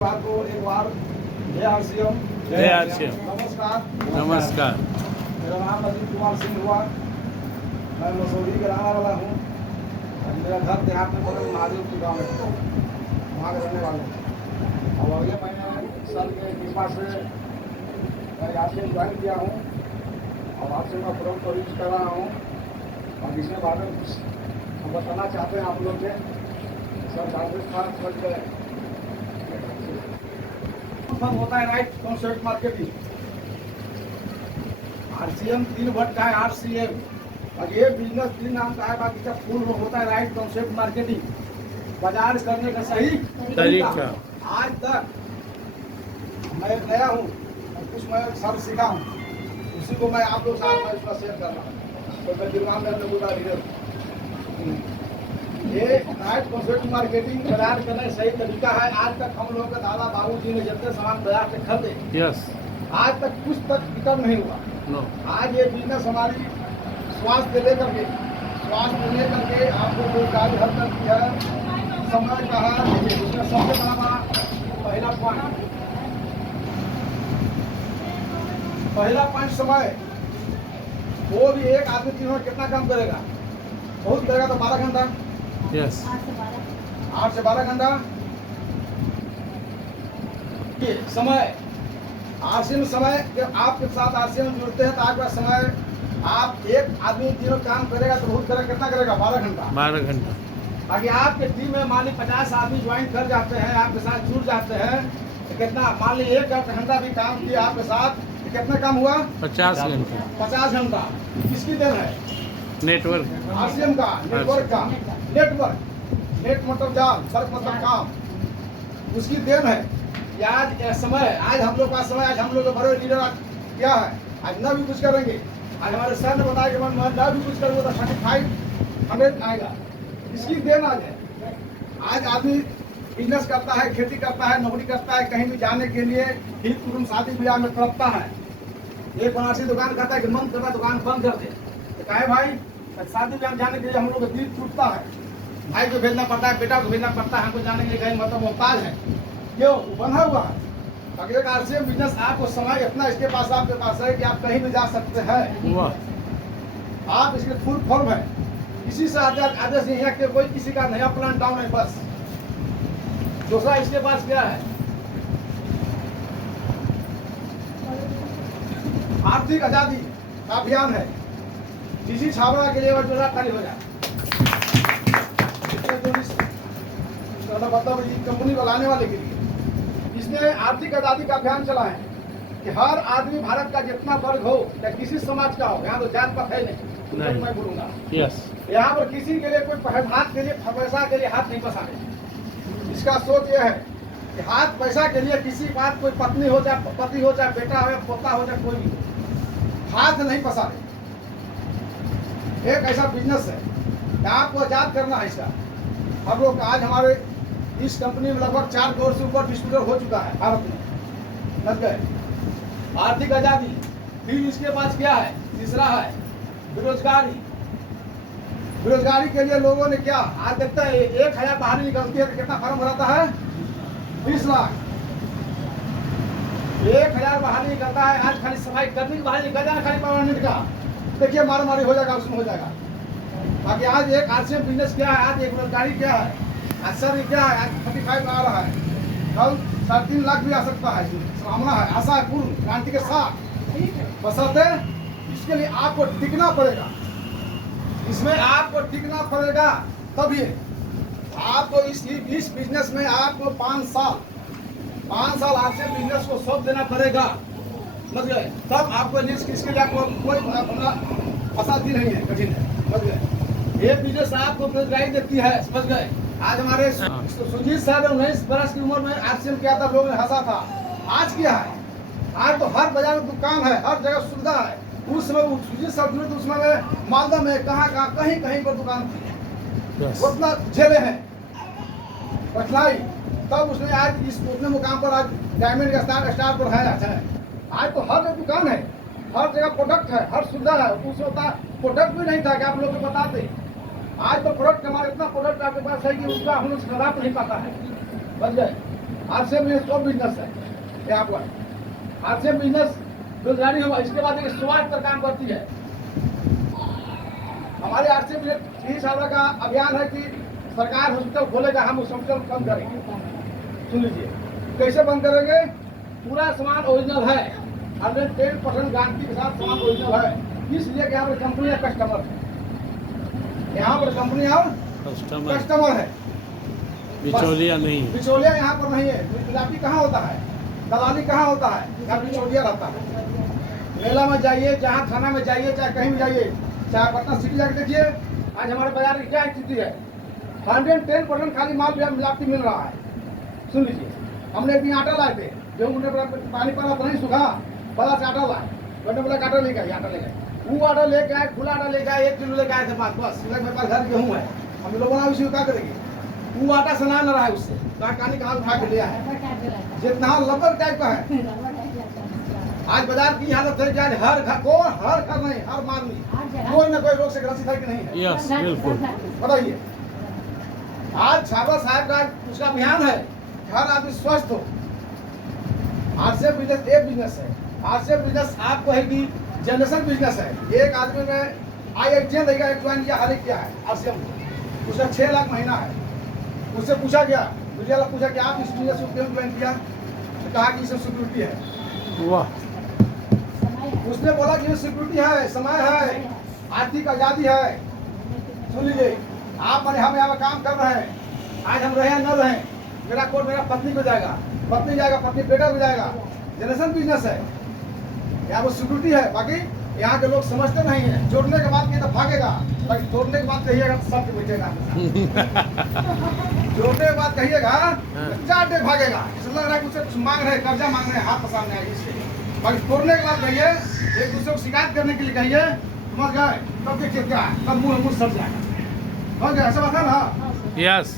आपको एक बार जय आरसीएम। जय आरसीएम। नमस्कार। नमस्कार। मेरा नाम अजीत कुमार सिंह हुआ। मैं मसूरी के रहने वाला हूँ। मेरा घर देहात में बगल महादेवपुर गाँव है, वहाँ के रहने वाले हैं। अब अगले महीने सर के कृपा से मैं आरसीएम ज्वाइन किया हूँ और आरसीएम का प्रोग्राम को यूज कर रहा हूँ। और इसके बारे में कुछ हम बताना चाहते हैं आप लोग के। सर कांग्रेस था समझ गए होता है right concept marketing. RCM 3 word का है आरसीएम। और ये बिजनेस 3 नाम का है, बाकी का फुल होता है राइट कॉन्सेप्ट मार्केटिंग, बाजार करने का सही तरीका। आज तक मैं नया हूँ और कुछ मैं सब सीखा हूँ, उसी को मैं आप लोग साथ इसका शेयर कर रहा हूँ। तो मैं दिलवान में अपने बोला ये राइट कॉन्सेप्ट मार्केटिंग बाजार करने का सही तरीका है। आज तक हम लोगों के दादा बाबूजी ने जितने सामान बाजार से खरीदे, यस। आज तक कुछ तक रिटर्न नहीं हुआ। नो। आज ये बिजनेस हमारी स्वास्थ्य लेकर के आपको रोजगार हर तक की है, समय का है। इसमें सबसे बड़ा पहला पॉइंट समय। वो भी एक आदमी 3 में कितना काम करेगा? बहुत करेगा तो 12 घंटा। यस। 8 से 12 घंटा ये समय। आरसीएम समय जब आपके साथ आरसीएम जुड़ते हैं तो आपका समय, आप एक आदमी तीनों काम करेगा तो बहुत करेगा, कितना करेगा? 12 घंटा। 12 घंटा। बाकी आपके टीम में मान ली 50 आदमी ज्वाइन कर जाते हैं, आपके साथ जुड़ जाते हैं तो कितना, मान ली 1 घंटा भी काम किया आपके साथ तो कितना काम हुआ? 50 घंटा। 50 घंटा। किसकी देन है? नेटवर्क। आरसीएम का, नेटवर्क का। नेटवर्क, नेट मतलब जाल, वर्क मतलब काम, उसकी देन है। आज समय, आज हम लोग का समय, आज हम लोग बड़े लीडर क्या है, आज न भी कुछ करेंगे। आज हमारे सर ने बताया कि मैं न भी कुछ करूँगा तो 3500 आएगा। इसकी देन आज है। आज आदमी बिजनेस करता है, खेती करता है, नौकरी करता है, कहीं भी जाने के लिए हित कुटुंब शादी ब्याह में तड़पता है। एक बनारसी दुकान करता है कि मन करता है दुकान बंद कर दे, तो कहे भाई शादी ब्याह जाने के लिए हम लोग का दिल टूटता है, भाई को भेजना पड़ता है, बेटा को भेजना पड़ता है, हमको जाने के लिए कहीं मतलब मोहताज है। क्यों? बना हुआ है। अगले आरसीएम बिजनेस आपको समय इतना इसके पास आपके पास है कि आप कहीं भी जा सकते हैं। वाह। आप इसके फुल फॉर्म है। किसी से आदेश नहीं है कि कोई किसी का नया प्लान डाउन है। बस दूसरा इसके पास क्या है? आर्थिक आजादी का अभियान है। किसी छावड़ा के लिए वजह खाली हो जाए, मतलब कंपनी को लाने वाले के लिए इसने आर्थिक आजादी का अभियान चला है कि हर आदमी भारत का जितना वर्ग हो या किसी समाज का हो, यहाँ तो जात पात है नहीं, मैं बोलूंगा यस। यहाँ पर किसी के लिए कोई हाथ के लिए पैसा के लिए हाथ नहीं पसारे। इसका सोच यह है कि हाथ पैसा के लिए किसी बात, कोई पत्नी हो चाहे पति हो चाहे बेटा हो पोता हो चाहे कोई भी हो, हाथ नहीं पसारे। एक ऐसा बिजनेस है कि आपको आजाद करना है इसका। हम लोग आज हमारे इस कंपनी में लगभग 4 करोड़ से ऊपर डिस्ट्रीब्यूटर हो चुका है भारत में, समझ गए? आर्थिक आजादी। फिर इसके पास क्या है? तीसरा है बेरोजगारी। बेरोजगारी के लिए लोगों ने क्या, आज देखता है 1000 बाहरी निकलती है तो कितना फॉर्म भराता है? 20 लाख। 1000 बाहरी निकलता है। आज खाली सफाई करने की बाहर निकल जाना, खाली परमानेंट का देखिए मारा मारी हो जाएगा, उसमें हो जाएगा। बाकी आज एक आरसीएम बिजनेस क्या है? आज एक बेरोजगारी क्या है? आज सर क्या है? आज 35 आ रहा है, कल 3.5 लाख भी आ सकता है। संभावना है, आशा है पूर्ण क्रांति के साथ। बशर्ते इसके लिए आपको टिकना पड़ेगा, इसमें आपको टिकना पड़ेगा। तभी आपको इस बिजनेस में आपको 5 साल आरसीएम बिजनेस को सौंप देना पड़ेगा, समझ गए? तब आपको इसके लिए आपको कोई असाध्य नहीं है, कठिन है, समझ गए? ये बिजनेस आपको बेरोजगारी देती है, समझ गए? आज हमारे सुजीत साहब 19 वर्ष की उम्र में आरसीएम किया था, लोगों ने हंसा था। आज क्या है? आज तो हर बाजार में दुकान है, हर जगह सुविधा है। उस समय सुजीत साहब जुड़े तो उसमें मालदा में कहाँ कहीं पर दुकान थी, उतना झेले हैं कठिनाई। तब उसने आज इस उतने मुकाम पर आज डायमंड का स्टार पर है। अच्छा है, आज तो हर जगह दुकान है, हर जगह प्रोडक्ट है, हर सुविधा है। उस वक्त प्रोडक्ट भी नहीं था कि आप लोग को बताते। आज तो प्रोडक्ट हमारे इतना प्रोडक्ट आपके पास है कि उसका हम लोग खराब नहीं पाता है, बच गए। आरसीएम बिजनेस टॉप बिजनेस है ये आपका। आरसीएम बिजनेस बेरोजगारी होगा। इसके बाद एक स्वास्थ्य पर काम करती है। हमारे आरसीएम बिजनेस 3 साल का अभियान है कि सरकार हॉस्पिटल खोलेगा, हम उस हॉस्पिटल बंद करेंगे। सुन लीजिए कैसे बंद करेंगे। पूरा सामान ओरिजिनल है, 110% गारंटी के साथ सामान ओरिजिनल है। इसलिए कि यहाँ पर कंपनी है, कस्टमर है। यहाँ पर कंपनी और कस्टमर है, बिचौलिया नहीं है। बिचौलिया यहाँ पर नहीं है। मिलावटी कहाँ होता है, दलाली कहाँ होता है, यहाँ बिचौलिया रहता है। मेला में जाइए, जहाँ थाना में जाइए, चाहे कहीं भी जाइए, चाहे पटना सिटी जाकर देखिए, आज हमारे बाजार की क्या स्थिति है। 110% खाली माल मिलावटी मिल रहा है। सुन लीजिए, हमने एक दिन आटा लाए थे, गेहूँ पानी पड़ा तो नहीं सूखा, बड़ा से आटा लाए, बड़े बोला आटा लेके आए, आटा लेके वो आटा लेके आए, खुला आटा लेके आए, 1 किलो लेके आए थे पास, बस मेरे पास घर गेहूँ है, हम लोग बना उसी को क्या करेंगे। वो आटा सना न रहा है, उससे कानी कहाँ उठा के लिया है, जितना लबर टाइप का है। आज बाजार की हालत है कि आज हर घर को, हर घर नहीं, हर मानवी कोई ना कोई रोग से ग्रसित है कि नहीं है। यस बिल्कुल। बताइए, आज छाबा साहब का उसका अभियान है, हर आदमी स्वस्थ हो। आरसीएम बिजनेस एक बिजनेस है। आरसीएम बिजनेस आपको है कि जनरेशन बिजनेस है। एक आदमी में IITian रहेगा, एक ज्वाइन किया, हर एक किया है आरसीएम को, उसका 6 लाख महीना है। उससे पूछा गया, मुझे पूछा कि आप इस बिजनेस को क्यों ज्वाइन किया, तो कहा कि इसमें सिक्योरिटी है। वाह। उसने बोला कि सिक्योरिटी है, समय है, आर्थिक आजादी है। सुन लीजिए, आप हम यहाँ काम कर रहे हैं, आज हम रहे न रहे, मेरा कोट मेरा पत्नी को जाएगा, पत्नी जाएगा, पत्नी बेटा को जाएगा। जनरेशन बिजनेस है, यहाँ वो सिक्योरिटी है। बाकी यहाँ के लोग समझते नहीं है। जोड़ने के बाद ये तो भागेगा, बाकी तोड़ने के बाद कहिएगा तो सब बैठेगा। जोड़ने के बाद कहिएगा चार डे भागेगा, इसलिए लग रहा है कुछ मांग रहे, कर्जा मांग रहे, हाथ पसारने आए इससे। बाकी तोड़ने के बाद कहिए, एक दूसरे को शिकायत करने के लिए कहिए, समझ गए, तब देखिए क्या है, तब मुँह सड़ जाएगा। समझ गए, ऐसा बात है ना। यस।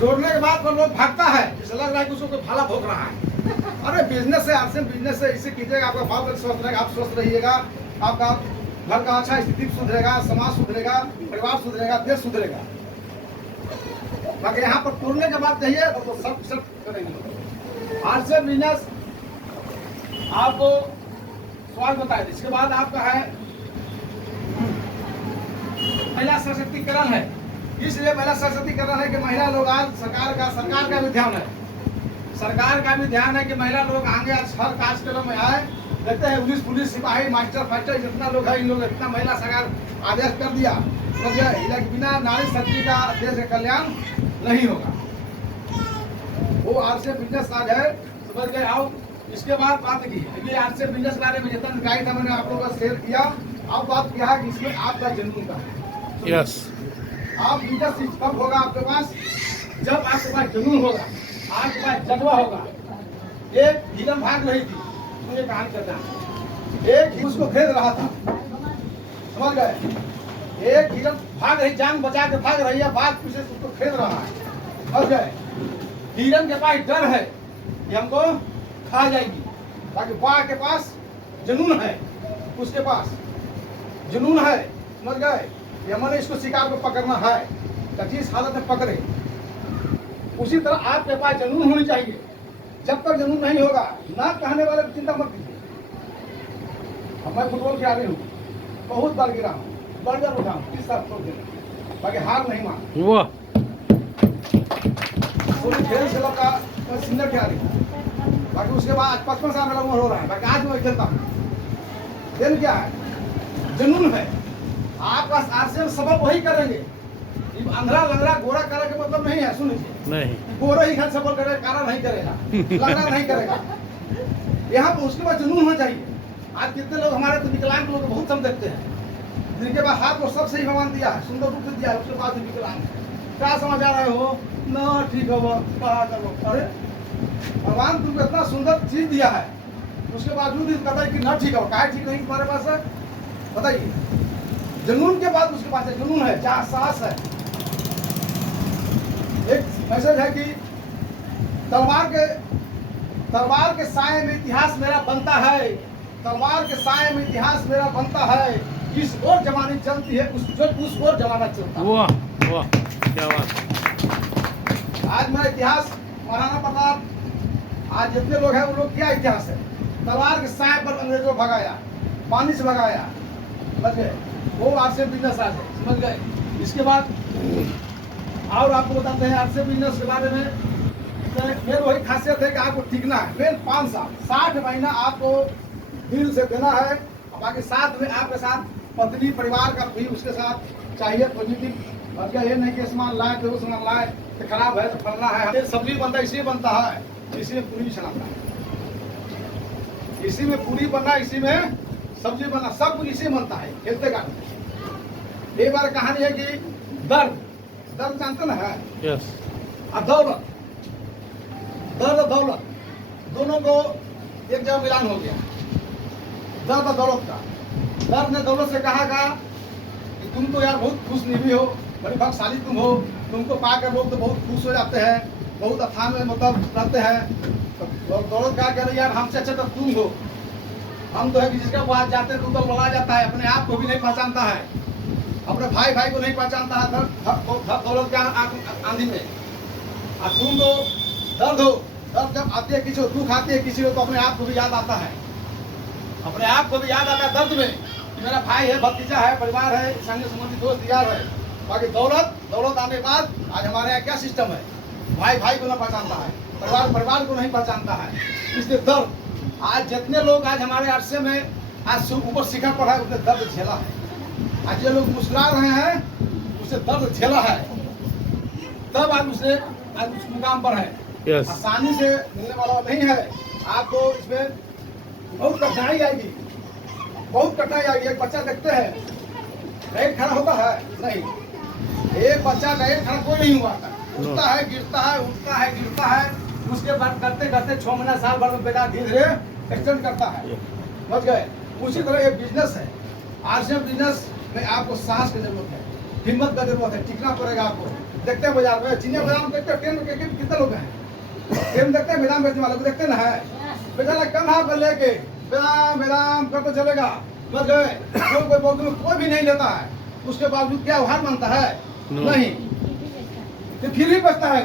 जोड़ने के बाद लोग भागता है, इसलिए लग रहा है कि उसको कोई भाला भोग रहा है। अरे बिजनेस है, आरसीएम बिजनेस है, इसे कीजिएगा, आपका बाल बच्चे स्वस्थ रहेगा, आप स्वस्थ रहिएगा, आपका घर का अच्छा स्थिति सुधरेगा, समाज सुधरेगा, परिवार सुधरेगा, देश सुधरेगा। बाकी यहाँ पर तोड़ने के बाद कहिए तो सब करेंगे। आरसीएम बिजनेस आपको स्वास्थ्य बताए। इसके बाद आपका है महिला सशक्तिकरण है। इसलिए महिला सशक्तिकरण है कि महिला लोग आज सरकार का भी ध्यान है। सरकार का भी ध्यान है कि महिला लोग आगे आज हर कार्यक्रम में आए। देखते हैं पुलिस सिपाही मास्टर फास्टर जितना लोग है, इन लोग इतना महिला सरकार आदेश कर दिया, समझिए, बिना नारी शक्ति का देश का कल्याण नहीं होगा। वो आरसीएम बिजनेस आज है, समझ गए। आओ इसके बाद बात की ये आरसीएम बिजनेस बारे में जितना जानकारी था मैंने आप लोगों का शेयर किया। अब बात क्या है कि इसमें आपका जुनून का है। यस। आप बिजनेस कब होगा आपके पास, जब आपके पास जुनून होगा, आपके पास जज्बा होगा। एक हिरन भाग रही थी, मुझे कहानी करना, एक उसको खेद रहा था, समझ गए। एक हिरन भाग रही, जान बचा के भाग रही है, बाघ पीछे से उसको खेद रहा है, समझ गए। हिरन के पास डर है कि हमको खा जाएगी, ताकि बाघ के पास जुनून है, उसके पास जुनून है, समझ गए। ये मैंने इसको शिकार को पकड़ना है, जिस हालत में पकड़े। उसी तरह आपके पास जुनून होनी चाहिए। जब तक जुनून नहीं होगा, ना कहने वाले की चिंता मत कीजिए। मैं फुटबॉल खिलाड़ी हूँ, बहुत बार गिरा हूँ, बर्गर उठा हूँ, 30 साल छोड़ दिया, बाकी हार नहीं मान। वाह। पूरे खेल से का सीनियर खिलाड़ी, बाकी उसके बाद 55 साल मेरा उम्र हो रहा है, बाकी आज मैं खेलता हूँ। दिन क्या है, जुनून है। आपका आरसीएम सबक वही करेंगे। अंधरा लंगड़ा गोरा करे के मतलब नहीं है, सुन लीजिए, नहीं, गोरा ही घर सफल करेगा, कारा नहीं करेगा, लंगड़ा नहीं करेगा। यहाँ पर उसके बाद जुनून होना चाहिए। आज कितने लोग हमारे तो विकलांग लोग बहुत कम देखते हैं, जिनके पास हाथ को सब सही भगवान दिया है, सुंदर रूप दिया है, उसके बाद भी विकलांग। क्या समझ आ रहे हो ना, ठीक हो कहा करो। अरे भगवान तुमको इतना सुंदर चीज दिया है, उसके बावजूद कहता है कि ना ठीक हो, क्या ठीक नहीं तुम्हारे पास है, बताइए। जुनून के बाद उसके पास जुनून है, जहाँ साहस है। एक मैसेज है कि तलवार के साए में इतिहास मेरा बनता है, तलवार के साए में इतिहास मेरा बनता है। इस ओर जमाने चलती है, उस ओर जमाना चलता है। वाह वाह, क्या बात। आज मैं इतिहास महाराणा प्रताप, आज जितने लोग हैं वो लोग क्या इतिहास है, तलवार के साय पर अंग्रेजों को भगाया, पानी से भगाया, समझ गए, वो आरसीएम बिजनेस आज है, समझ गए। इसके बाद और आपको बताते हैं आरसीएम बिजनेस के बारे में। तो फिर वही खासियत है कि आपको टिकना है, फिर 5 साल 60 महीना आपको दिल से देना है, और बाकी साथ में आपके साथ पत्नी परिवार का भी उसके साथ चाहिए पॉजिटिव। और क्या ये नहीं कि सामान लाए तो वो सामान लाए तो खराब है तो फलना है। ये सब्जी बनता है इसी बनता है, इसी में पूरी चलाता है, इसी में पूरी बनना, इसी में सब्जी बनना, सब कुछ इसी बनता है, खेलते का। एक बार कहानी है कि दर्द दर्द जानते ना है, यस, और दौलत, दर्द और दौलत दोनों को एक जगह मिलान हो गया। दर्द और दौलत का, दर्द ने दौलत से कहा कि तुम तो यार बहुत खुश निभी हो, बड़ी भाग्यशाली तुम हो, तुमको पाकर लोग तो बहुत खुश हो जाते हैं, बहुत अथान में मतलब रहते हैं। तो दौलत कहा कि यार हमसे अच्छा तो तुम हो, हम तो है कि जिसका पास जाते हैं तो बड़ा जाता है, अपने आप को भी नहीं पहचानता है, अपने भाई भाई को नहीं पहचानता है दौलत का आंधी में। और तुम तो दर्द हो, दर्द जब आती है किसी को, दुख आती है किसी को, तो अपने आप को भी याद आता है, अपने आप को भी याद आता है दर्द में, मेरा भाई है, भतीजा है, परिवार है, संग संबंधी दोस्त यार है। बाकी दौलत आने के बाद आज हमारे यहाँ क्या सिस्टम है, भाई भाई को ना पहचानता है, परिवार परिवार को नहीं पहचानता है, इसलिए दर्द। आज जितने लोग आज हमारे अरसे में आज ऊपर शिखर पर है, उसने दर्द झेला है। आज जो लोग मुस्कुरा रहे हैं उसे दर्द झेला है, तब आज उसने आज उस मुकाम पर है। यस, आसानी से मिलने वाला नहीं है, आपको इसमें बहुत कठिनाई आएगी, बहुत कठिनाई आएगी। एक बच्चा देखते हैं डायरेक्ट खड़ा होता है नहीं, एक बच्चा डायरेक्ट खड़ा कोई नहीं हुआ था, उठता है गिरता है, उठता है गिरता है, उसके बाद करते करते 6 महीना साल भर में बेटा धीरे धीरे एक्सटेंड करता है, समझ गए। उसी तरह एक बिजनेस है, आरसीएम बिजनेस में आपको साहस की जरूरत है, हिम्मत का जरूरत है, टिकना पड़ेगा आपको। देखते हैं बाजार में चीनी बादाम देखते हैं, ट्रेन में कितने लोग हैं, ट्रेन देखते हैं, बादाम बेचने वाले को देखते ना है, बेचारा कम हाथ पर लेके बादाम करते चलेगा, समझ गए। कोई भी नहीं लेता है, उसके बावजूद क्या हार मानता है, नहीं, तो फिर भी बचता है।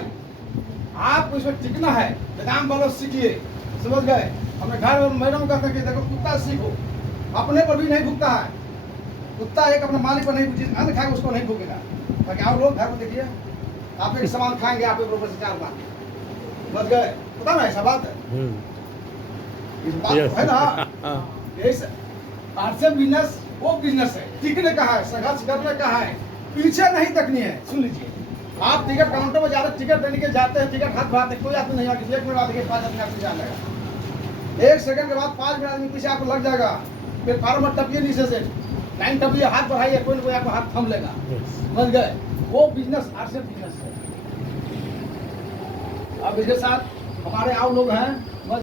आपको इसमें टिकना है, बादाम वालों सीखिए, समझ गए। अपने घर में मैडम कहते हैं कि देखो कुत्ता सीखो, अपने पर भी नहीं भूखता है कुत्ता, एक अपने मालिक पर नहीं, जिस अन्न खाएगा उसको नहीं भूखेगा। ताकि आप लोग घर को देखिए, आप एक सामान खाएंगे आप एक रुपये से 4 बार, समझ गए, पता ना ऐसा बात है, इस बात है ना। आरसीएम बिजनेस वो बिजनेस है, टिकने का है, संघर्ष करने का है, पीछे नहीं तकनी है। सुन लीजिए, आप टिकट काउंटर में जा रहे, टिकट देने के जाते हैं, टिकट हाथ बढ़ाते, कोई आदमी नहीं आगे, 1 मिनट बाद देखिए 5 आदमी आपसे जा जाएगा, 1 सेकंड के बाद 5 मिनट आदमी पीछे आपको लग जाएगा। फिर फार्म मत टपिए नीचे से, लाइन टपिए, हाथ बढ़ाइए, कोई ना कोई आपको हाथ थम लेगा, समझ गए। वो बिजनेस आरसीएम बिजनेस है। अब इसके साथ हमारे और लोग हैं।